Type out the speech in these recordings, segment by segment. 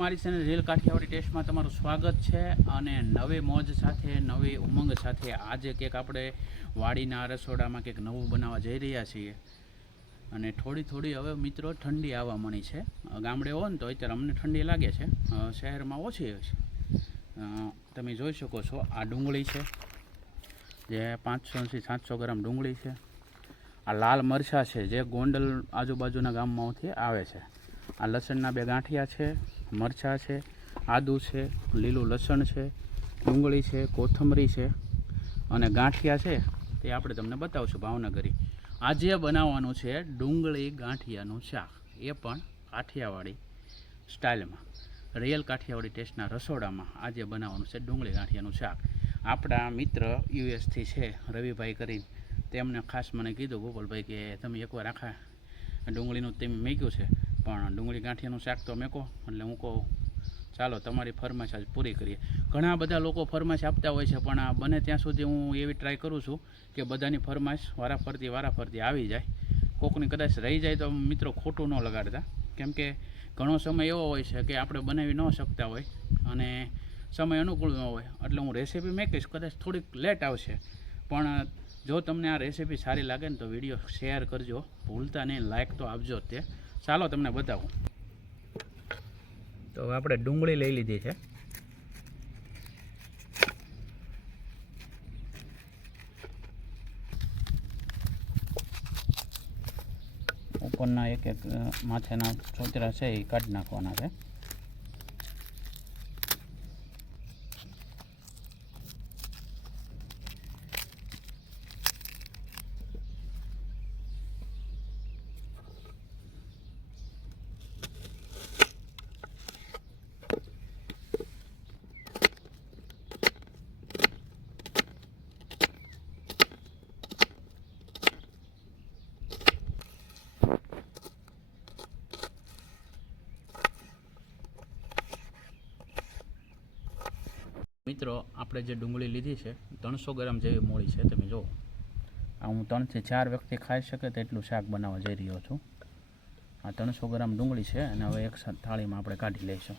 મારી channel reel Kathiawadi ટેસ્ટમાં તમારું સ્વાગત છે અને નવી મોજ સાથે નવી ઉમંગ સાથે આજે કંઈક આપણે વાડીના રસોડામાં કંઈક નવું બનાવવા જઈ રહ્યા છીએ અને થોડી હવે મિત્રો ઠંડી આવવા મળી છે ગામડે હોય ને તો અત્યારે અમને ઠંડી લાગે છે શહેરમાં ઓછી છે તમે જોઈ શકો છો આ ડુંગળી છે જે 500થી 700 ગ્રામ ડુંગળી છે આ લાલ મરચાં છે જે ગોંડલ આજુબાજુના ગામમાંથી આવે છે આ લસણના 2 ગાંઠિયા છે મરચાં છે આદુ છે લીલું લસણ છે ડુંગળી છે કોથમરી છે અને ગાંઠિયા છે તે આપણે તમને બતાવશું ભાવનગરી આજે બનાવવાનું છે ડુંગળી ગાંઠિયાનું શાક એ પણ કાઠિયાવાડી સ્ટાઇલમાં રિયલ કાઠિયાવાડી ટેસ્ટના રસોડામાં આજે બનાવવાનું છે ડુંગળી ગાંઠિયાનું શાક આપણા મિત્ર યુએસથી છે રવિભાઈ કરીને તેમને ખાસ મને કીધું ગોપાલભાઈ કે તમે એકવાર આખા ડુંગળીનું તેમ મૂક્યું છે પણ ડુંગળી ગાંઠિયાનું શાક તો મેકો એટલે હું કહું ચાલો તમારી ફરમાઈશ આજ પૂરી કરીએ ઘણા બધા લોકો ફરમાઈશ આપતા હોય છે પણ આ બને ત્યાં સુધી હું એવી ટ્રાય કરું છું કે બધાની ફરમાઈશ વારાફરતી આવી જાય કોકની કદાચ રહી જાય તો મિત્રો ખોટું ન લગાડતા કેમ કે ઘણો સમય એવો હોય છે કે આપણે બનાવી ન શકતા હોય અને સમય અનુકૂળ ન હોય એટલે હું રેસીપી મેકીશ કદાચ થોડીક લેટ આવશે પણ જો તમને આ રેસીપી સારી લાગે ને તો વિડીયો શેર કરજો ભૂલતા નહીં લાઇક તો આપજો તે ચાલો તમને બતાવું તો આપણે ડુંગળી લઈ લીધી છે ઉપરના એક માથેના ચોતરા છે એ કાઢી નાખવાના છે મિત્રો આપણે જે ડુંગળી લીધી છે 300 ગ્રામ જેવી મોળી છે તમે જુઓ આ હું 3 થી 4 વ્યક્તિ ખાઈ શકે તેટલું શાક બનાવવા જઈ રહ્યો છું આ 300 ગ્રામ ડુંગળી છે અને હવે એક થાળીમાં આપણે કાઢી લઈશું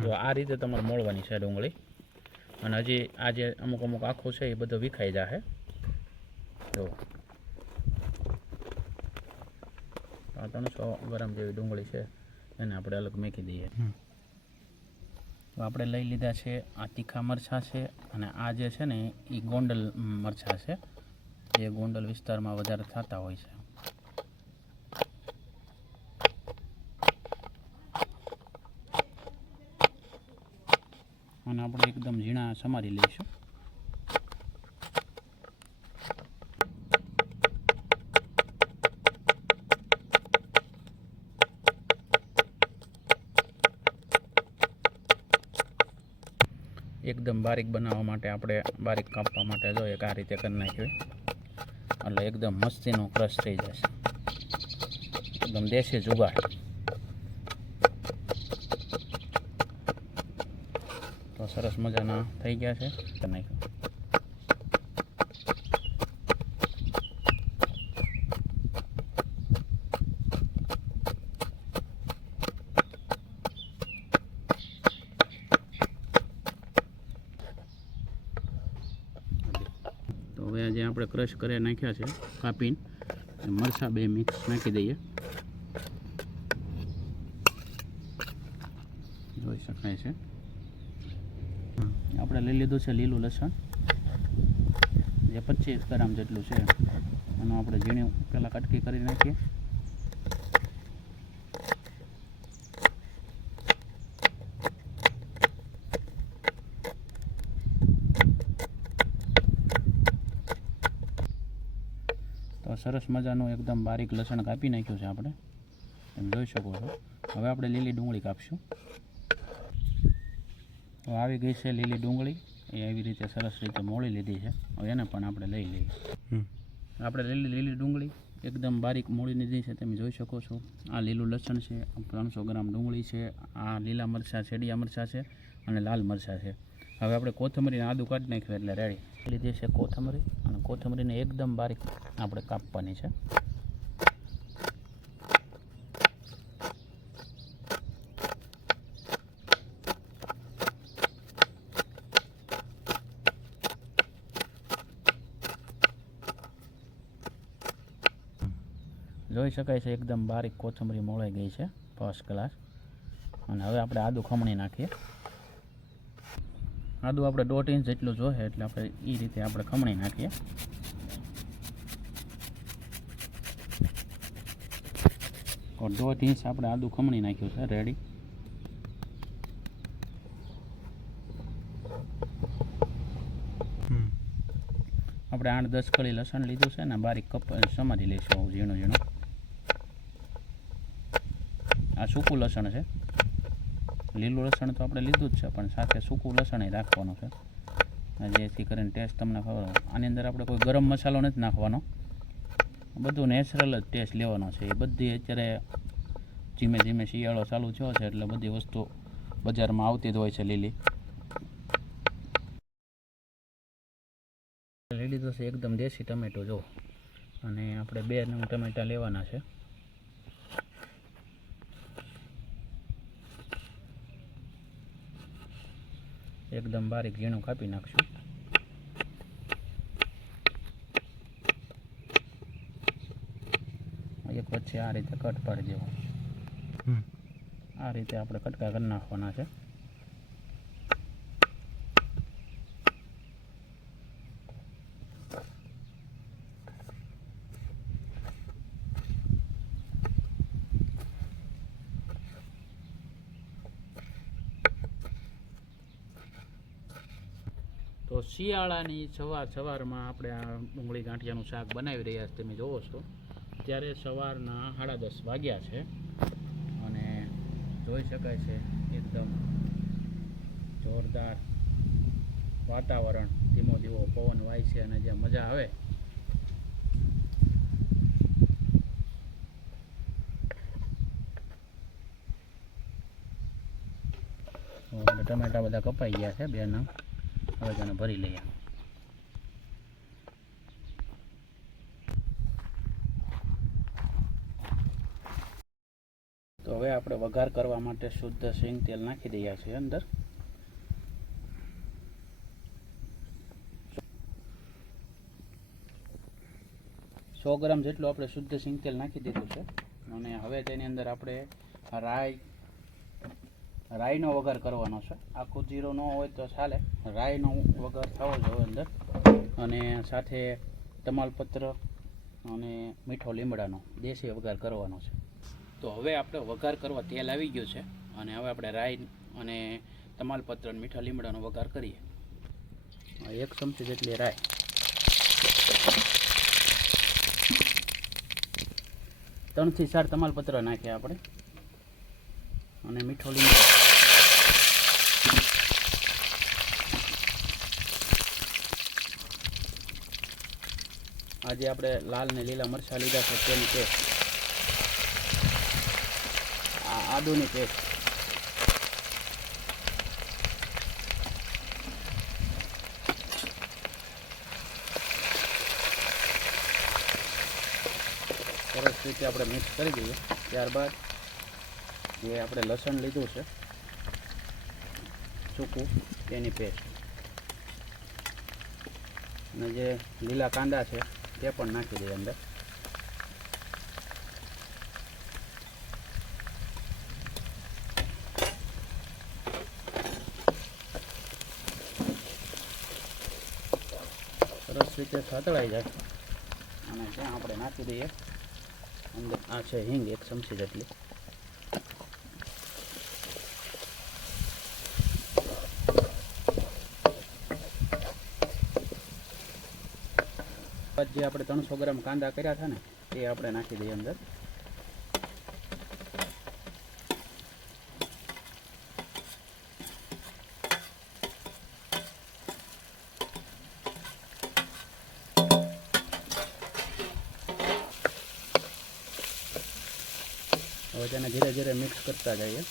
તો આ રીતે તમારે મોળવાની છે ડુંગળી અને હજી આ જે અમુક આખું છે એ બધું વિખાઈ જશે જો 300 ગ્રામ જેવી ડુંગળી છે એને આપણે અલગ મૂકી દઈએ તો આપણે લઈ લીધા છે આ તીખા મરચાં છે અને આ જે છે ને એ ગોંડલ મરચાં છે જે ગોંડલ વિસ્તારમાં વધારે થતા હોય છે અને આપણે એકદમ ઝીણા સમારી લઈશું એકદમ બારીક બનાવવા માટે આપણે બારીક કાપવા માટે જો એક આ રીતે કરી નાખ્યું એટલે એકદમ મસ્તીનો ક્રશ થઈ જશે એકદમ દેશી જુગાડ તો સરસ મજાના થઈ ગયા છે કરી નાખ્યું તો હવે જે આપણે ક્રશ કરી નાખ્યા છે કાપીને મરચાં 2 મિક્સ નાખી દઈએ જોઈ શકાય છે આપણે લઈ લીધું છે લીલું લસણ જે 25 ગ્રામ જેટલું છે એનું આપણે ઝીણી પહેલાં કટકી કરી નાખીએ તો સરસ મજાનું એકદમ બારીક લસણ કાપી નાખ્યું છે આપણે તમે જોઈ શકો છો હવે આપણે લીલી ડુંગળી કાપીશું તો આવી ગઈ છે લીલી ડુંગળી એ એવી રીતે સરસ રીતે મોળી લીધી છે હવે એને પણ આપણે લઈ લઈએ આપણે લીલી ડુંગળી એકદમ બારીક મોળી લીધી છે તમે જોઈ શકો છો આ લીલું લસણ છે 300 ગ્રામ ડુંગળી છે આ લીલા મરચાં છેડિયા મરચાં છે અને લાલ મરચાં છે હવે આપણે કોથમરીને આદું કાઢી નાખ્યું એટલે રેડી. લીધી છે કોથમરી, અને કોથમરીને એકદમ બારીક આપણે કાપવાની છે. જોઈ શકાય છે એકદમ બારીક કોથમરી મોળાઈ ગઈ છે, ફર્સ્ટ ક્લાસ. અને હવે આપણે આદું ખમણી નાખીએ. આદું આપણે 1.5 ઇંચ જેટલું જોઈએ એટલે આપણે એ રીતે આપણે ખમણી નાખીએ. 1.5 ઇંચ આપણે આદું ખમણી નાખ્યું છે, રેડી. આપણે 8-10 કળી લસણ લીધું છે ને બારીક સમારી લઈશું ઝીણું ઝીણું. આ સૂકું લસણ છે, લીલું લસણ તો આપણે લીધું જ છે, પણ સાથે સૂકું લસણ રાખવાનું છે, જેથી કરીને ટેસ્ટ તમને ખબર હોય. આની અંદર આપણે કોઈ ગરમ મસાલો નથી નાખવાનો, બધું નેચરલ જ ટેસ્ટ લેવાનો છે. એ બધી અત્યારે ધીમે ધીમે શિયાળો ચાલુ થયો છે એટલે બધી વસ્તુ બજારમાં આવતી જ હોય છે લીલી. લીલી તો છે એકદમ દેશી ટમેટો જો, અને આપણે 2 નંગ ટમેટા લેવાના છે. એકદમ બારીક ઝીણું કાપી નાખશું. એક વચ્ચે આ રીતે કટ પાડી દેવો. આ રીતે આપણે કટકા કરી નાખવાના છે. તો શિયાળાની સવારમાં આપણે આ ડુંગળી ગાંઠિયાનું શાક બનાવી રહ્યા છીએ, તમે જોવો છો. ત્યારે સવારના 10:30 વાગ્યા છે, અને જોઈ શકાય છે એકદમ જોરદાર વાતાવરણ, ધીમો ધીમો પવન વાય છે, અને જે મજા આવે. ટમેટા બધા કપાઈ ગયા છે, 2 નંગ. હવે તેને ભરી લઈએ. તો હવે આપણે વઘાર કરવા માટે શુદ્ધ સિંગ તેલ નાખી દઈએ છીએ અંદર. સો ગ્રામ જેટલું આપણે શુદ્ધ સિંગ તેલ નાખી દીધું છે, અને હવે તેની અંદર આપણે રાઈનો વઘાર કરવાનો છે. આખું જીરું ન હોય તો ચાલે, રાઈનો વઘાર થવો જોઈએ અંદર, અને સાથે તમાલપત્ર અને મીઠો લીમડાનો દેશી વઘાર કરવાનો છે. તો હવે આપણે વઘાર કરવા તેલ આવી ગયું છે, અને હવે આપણે રાઈ અને તમાલપત્ર અને મીઠા લીમડાનો વઘાર કરીએ. 1 ચમચી જેટલી રાઈ, 3 થી 4 તમાલપત્ર નાખ્યા આપણે, અને મીઠો લીમડો. આજે આપણે લાલ ને લીલા મરચાં લીધા છે તેની પેસ્ટ, આદુની પેસ્ટ, સરસ રીતે આપણે મિક્સ કરી દઈએ. ત્યારબાદ જે આપણે લસણ લીધું છે સૂકું તેની પેસ્ટ, અને જે લીલા કાંદા છે તે પણ નાખી દઈએ અંદર. સરસ રીતે સાતળાઈ જાય, અને ત્યાં આપણે નાખી દઈએ અંદર. આ છે હિંગ, 1 ચમચી જેટલી. જે આપણે 300 ગ્રામ કાંદા કર્યા હતા ને તે આપણે નાખી દઈએ અંદર. હવે તેને ધીરે ધીરે મિક્સ કરતા જઈએ.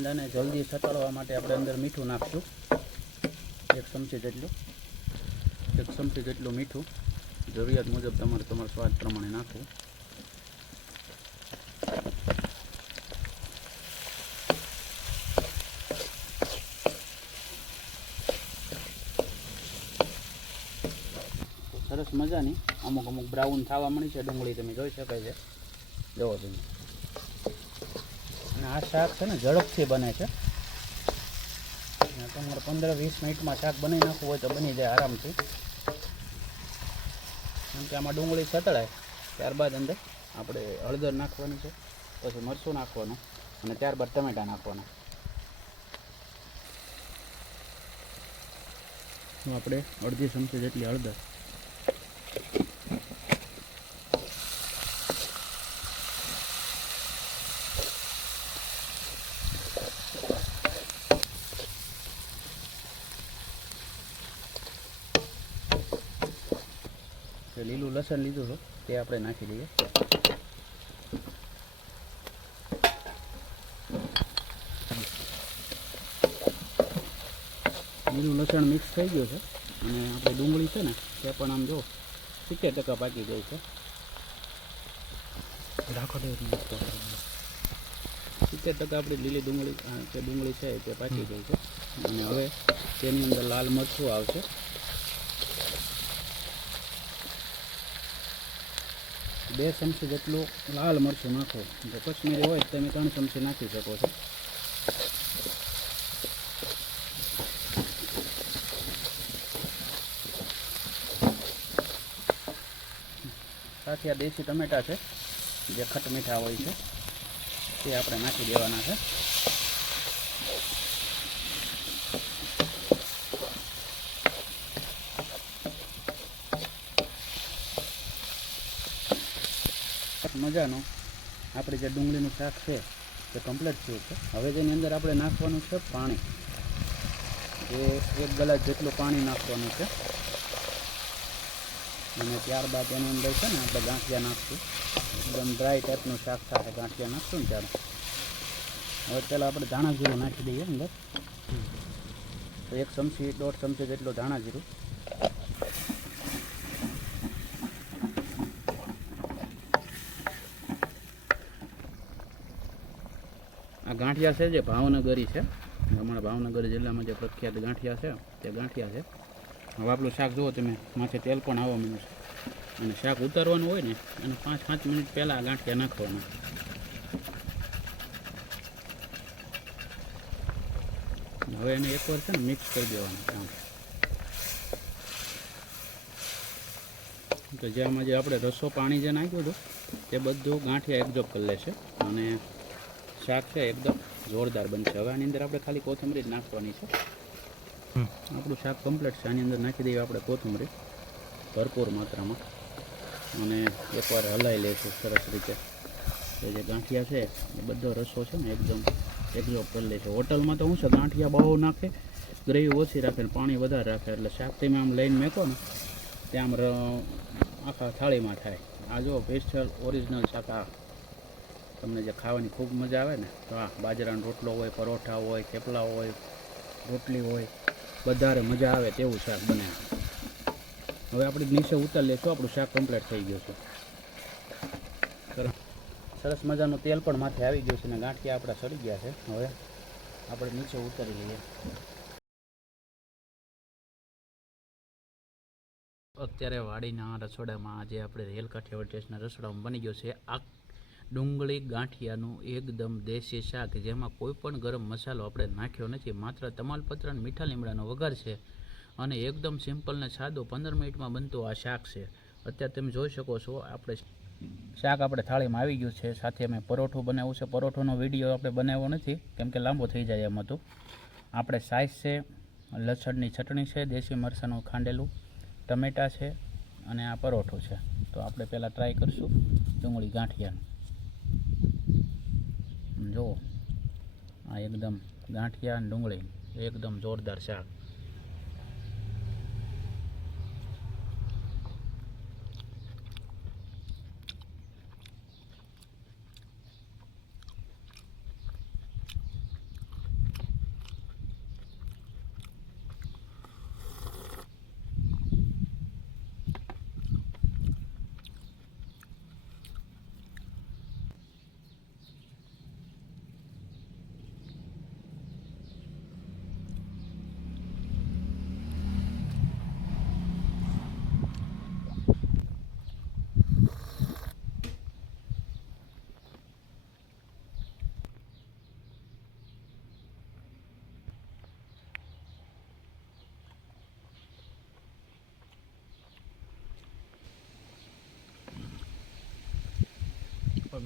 કાંદાને જલ્દી સતળવા માટે આપણે અંદર મીઠું નાખશું, 1 ચમચી જેટલું. 1 ચમચી જેટલું મીઠું, જરૂરિયાત મુજબ તમારા સ્વાદ પ્રમાણે નાખવું. સરસ મજાની અમુક બ્રાઉન થવા મળી છે ડુંગળી, તમે જોઈ શકાય છે, જોવો તમે. અને આ શાક છે ને ઝડપથી બને છે. તમારે 15-20 મિનિટમાં શાક બનાવી નાખવું હોય તો બની જાય આરામથી. કેમ કે આમાં ડુંગળી સતળાય ત્યારબાદ અંદર આપણે હળદર નાખવાની છે, પછી મરચું નાખવાનું અને ત્યારબાદ ટમેટા નાખવાના. આપણે અડધી ચમચી જેટલી હળદર, લીલું લસણ લીધું છે તે આપણે નાખી દઈએ. લીલું લસણ મિક્સ થઈ ગયું છે અને આપણે ડુંગળી છે ને તે પણ આમ જો 70% પાકી ગઈ છે. રાખો દે 70% આપણી લીલી ડુંગળી છે તે પાકી ગઈ છે. અને હવે તેની અંદર લાલ મરચું આવશે. બે ચમચી જેટલું લાલ મરચું નાખો. જો કશ્મીરી હોય તો તમે 3 ચમચી નાખી શકો છો. સાથે આ દેશી ટમેટા છે જે ખટ મીઠા હોય છે તે આપણે નાખી દેવાના છે. મજાનું આપણે જે ડુંગળીનું શાક છે તે કમ્પ્લીટ થયું છે. હવે તેની અંદર આપણે નાખવાનું છે પાણી, જે 1 ગ્લાસ જેટલું પાણી નાખવાનું છે. અને ત્યારબાદ એની અંદર છે ને આપણે ગાંઠિયા નાખશું. એકદમ ડ્રાય ટાઈપનું શાક થાય ગાંઠિયા નાખશું ને ત્યારે. હવે પહેલાં આપણે ધાણા જીરું નાખી દઈએ અંદર. તો 1 ચમચી 1.5 ચમચી જેટલું ધાણા જીરું. આ ગાંઠિયા છે જે ભાવનગરી છે, અમારા ભાવનગર જિલ્લામાં જે પ્રખ્યાત ગાંઠિયા છે તે ગાંઠિયા છે. હવે આપણું શાક જુઓ તમે, માથે તેલ પણ આવવા માંડ્યું છે. અને શાક ઉતારવાનું હોય ને અને 5 મિનિટ પહેલાં ગાંઠિયા નાખવાના. હવે એને એકવાર છે ને મિક્સ કરી દેવાનું. તો જેમાં જે આપણે રસો પાણી જે નાખ્યું હતું તે બધું ગાંઠિયા એબ્ઝોર્બ કરી લેશે અને શાક છે એકદમ જોરદાર બનશે. હવે આની અંદર આપણે ખાલી કોથમરી જ નાખવાની છે. આપણું શાક કમ્પ્લીટ છે. આની અંદર નાખી દઈએ આપણે કોથમરી ભરપૂર માત્રામાં અને એકવાર હલાવી લઈશું સરસ રીતે. એ જે ગાંઠિયા છે એ બધો રસો છે ને એકદમ એબ્ઝોર્બ કરી લે છે. હોટલમાં તો શું છે, ગાંઠિયા બહુ નાખે, ગ્રેવી ઓછી રાખે ને પાણી વધારે રાખે, એટલે શાક તમે આમ લઈને મેકો ને ત્યાં આમ આખા થાળીમાં થાય. આ જો સ્પેશિયલ ઓરિજિનલ શાક, આ તમને જે ખાવાની ખૂબ મજા આવે ને તો આ બાજરાનો રોટલો હોય, પરોઠા હોય, થેપલા હોય, રોટલી હોય, વધારે મજા આવે તેવું શાક બને. હવે આપણે નીચે ઉતારી લઈશું. આપણું શાક કમ્પ્લીટ થઈ ગયું છે. સરસ મજાનું તેલ પણ માથે આવી ગયું છે અને ગાંઠિયા આપણા સડી ગયા છે. હવે આપણે નીચે ઉતારી લઈએ. અત્યારે વાડીના રસોડામાં જે આપણે રેલ કાઠિયાવાડ ટેસ્ટના રસોડામાં બની ગયો છે આ ડુંગળી ગાંઠિયાનું એકદમ દેશી શાક, જેમાં કોઈ પણ ગરમ મસાલો આપણે નાખ્યો નથી, માત્ર તમાલપત્ર અને મીઠા લીમડાનો વઘાર છે અને એકદમ સિમ્પલ ને સાદો 15 મિનિટમાં બનતું આ શાક છે. અત્યારે તમે જોઈ શકો છો આપણે શાક આપણે થાળીમાં આવી ગયું છે. સાથે અમે પરોઠું બનાવ્યું છે. પરોઠોનો વિડીયો આપણે બનાવ્યો નથી કેમ કે લાંબો થઈ જાય એમ હતું. આપણે સાઈઝ છે, લસણની ચટણી છે, દેશી મરચાંનું ખાંડેલું, ટમેટા છે અને આ પરોઠું છે. તો આપણે પહેલાં ટ્રાય કરીશું ડુંગળી ગાંઠિયાનું. જુઓ, આ એકદમ ગાંઠિયા અને ડુંગળી એકદમ જોરદાર શાક.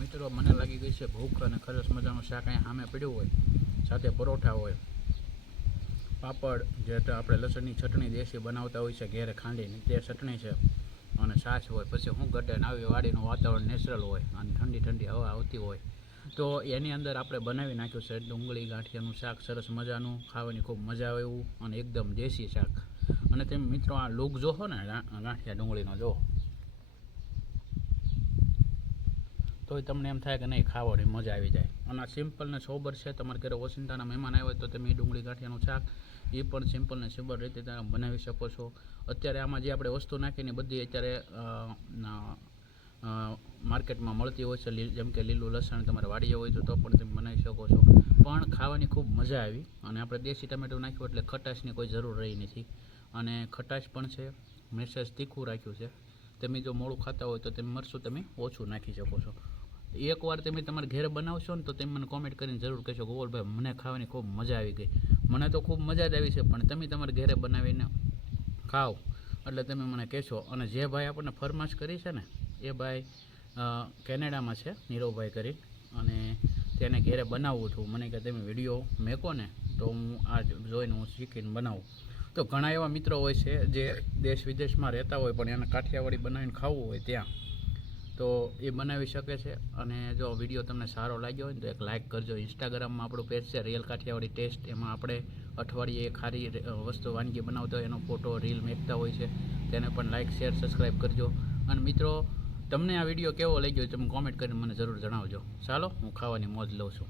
મિત્રો મને લાગી ગઈ છે ભૂખ અને સરસ મજાનું શાક અહીંયા સામે પડ્યું હોય, સાથે પરોઠા હોય, પાપડ જે આપણે લસણની ચટણી દેશી બનાવતા હોય છે ઘેરે ખાંડીને તે ચટણી છે, અને છાશ હોય. પછી હું ઘટે ને આવી વાડીનું વાતાવરણ નેચરલ હોય અને ઠંડી ઠંડી હવા આવતી હોય, તો એની અંદર આપણે બનાવી નાખ્યું છે ડુંગળી ગાંઠિયાનું શાક. સરસ મજાનું, ખાવાની ખૂબ મજા આવે એવું અને એકદમ દેશી શાક. અને તમે મિત્રો આ લુક જોશો ને ગાંઠિયા ડુંગળીનો જો, તોય તમને એમ થાય કે નહીં ખાવાની મજા આવી જાય. અને આ સિમ્પલ ને સોબર છે. તમારે ઘરે ઓચિંતાના મહેમાન આવ્યા હોય તો તમે ડુંગળી ગાંઠિયાનું શાક એ પણ સિમ્પલ ને સોબર રીતે તમે બનાવી શકો છો. અત્યારે આમાં જે આપણે વસ્તુ નાખીને બધી અત્યારે માર્કેટમાં મળતી હોય છે, જેમ કે લીલું લસણ તમારે વાડીએ હોય તો પણ તમે બનાવી શકો છો. પણ ખાવાની ખૂબ મજા આવી. અને આપણે દેશી ટમેટું નાખ્યું એટલે ખટાશની કોઈ જરૂર રહી નથી. અને ખટાશ પણ છે, મેસેજ તીખું રાખ્યું છે. તમે જો મોડું ખાતા હોય તો તમે મરચું તમે ઓછું નાખી શકો છો. એકવાર તમે તમારા ઘરે બનાવશો ને તો તમે મને કોમેન્ટ કરીને જરૂર કહેશો ગોવલભાઈ મને ખાવાની ખૂબ મજા આવી ગઈ. મને તો ખૂબ મજા જ આવી છે, પણ તમે તમારા ઘરે બનાવીને ખાઓ એટલે તમે મને કહેશો. અને જે ભાઈ આપણને ફરમાશ કરી છે ને એ ભાઈ કેનેડામાં છે, નીરવભાઈ કરી, અને તેને ઘરે બનાવવું હતું. મને કે તમે વિડીયો મેકો ને તો હું આ જોઈને હું શીખીને બનાવું. તો ઘણા એવા મિત્રો હોય છે જે દેશ વિદેશમાં રહેતા હોય પણ એને કાઠિયાવાડી બનાવીને ખાવું હોય ત્યાં, તો એ બનાવી શકે છે. અને જો વિડીયો તમને સારો લાગ્યો હોય ને તો એક લાઇક કરજો. ઇન્સ્ટાગ્રામમાં આપણું પેજ છે રિયલ કાઠિયાવાડી ટેસ્ટ, એમાં આપણે અઠવાડિયે ખારી વસ્તુ વાનગી બનાવતા હોય એનો ફોટો રીલ મેકતા હોય છે, તેને પણ લાઇક શેર સબસ્ક્રાઈબ કરજો. અને મિત્રો તમને આ વિડીયો કેવો લાગ્યો તમે કોમેન્ટ કરીને મને જરૂર જણાવજો. ચાલો હું ખાવાની મોજ લઉં છું.